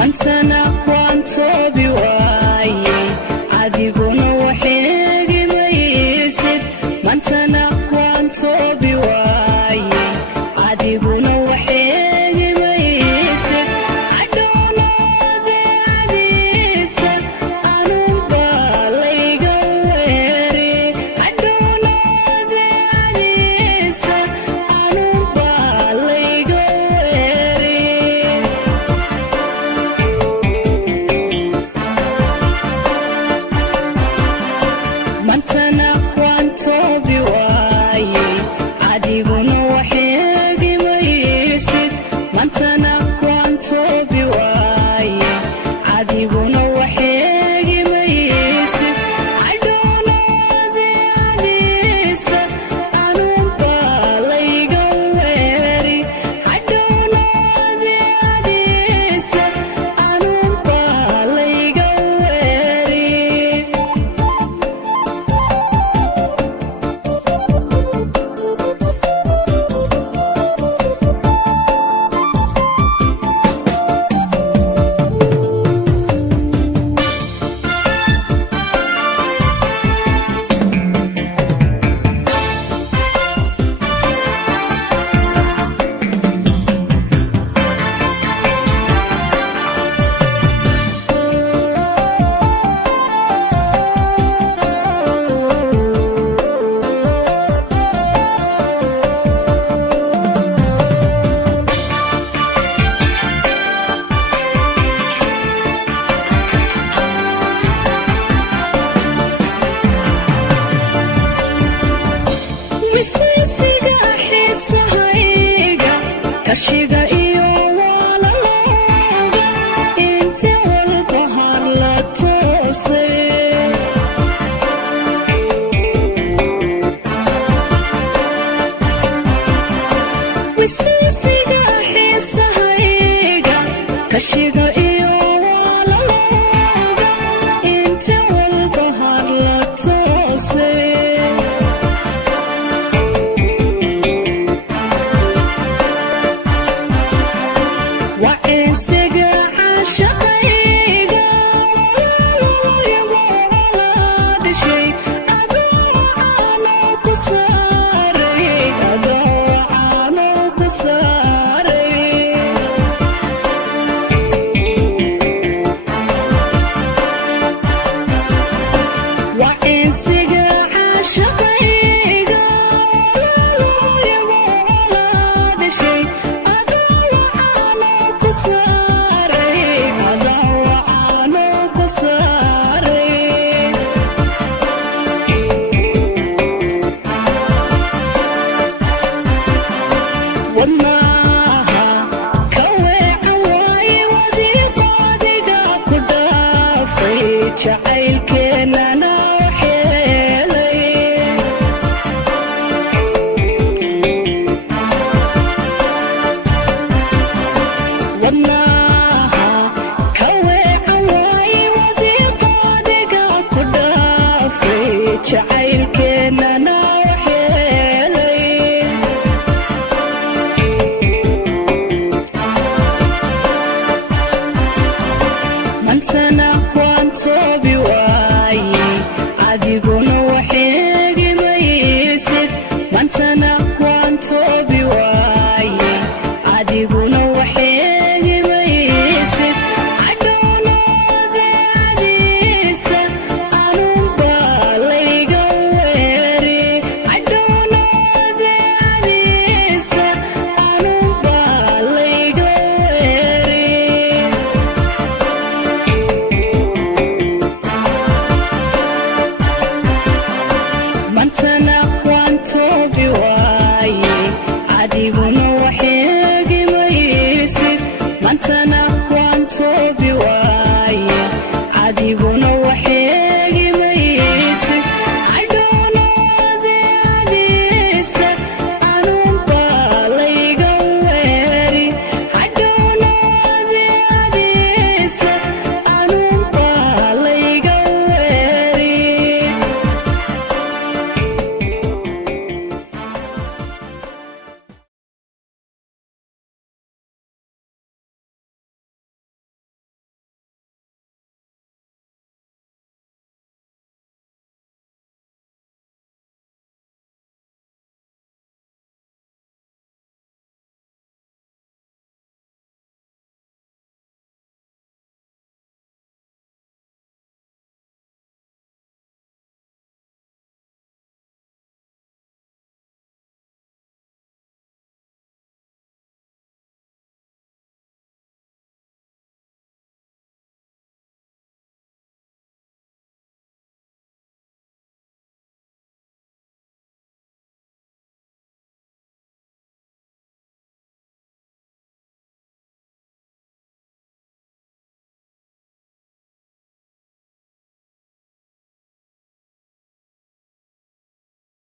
mantana waan toobi waayey adiguna waxeegi maysid mantana waan toobi waayey adiguna waxeegi maysid adhoonade adiisa anuba layga weeri adhoonade adiisa anuba layga weeri mantana waan toobi waayey adiguna waxeegi maysid mantana waan toobi waayey adiguna waxeegi maysid adhoonade adiisa anuba layga weeri adhoonade adiisa anuba layga weeri misisiga xiisahayga kashiga iyo waalalooga inta walba har la toosay misisiga xiisahayga kashiga iyo waalalooga inta walba har la toosay وإنسجع عشقيقا يبغى هذا شيء أضوع على قصاري أضوع على قصاري وإنسجع عشقيقا يبغى هذا شيء wadnaha kaweeca waaye wadiiqaadiga ku dhaafay jacaylkeennana waxyeelay wadnaha kaweeca waaye wadiiqaadiga ku dhaafay jacaylkeennana waxyeelay mantana waan toobi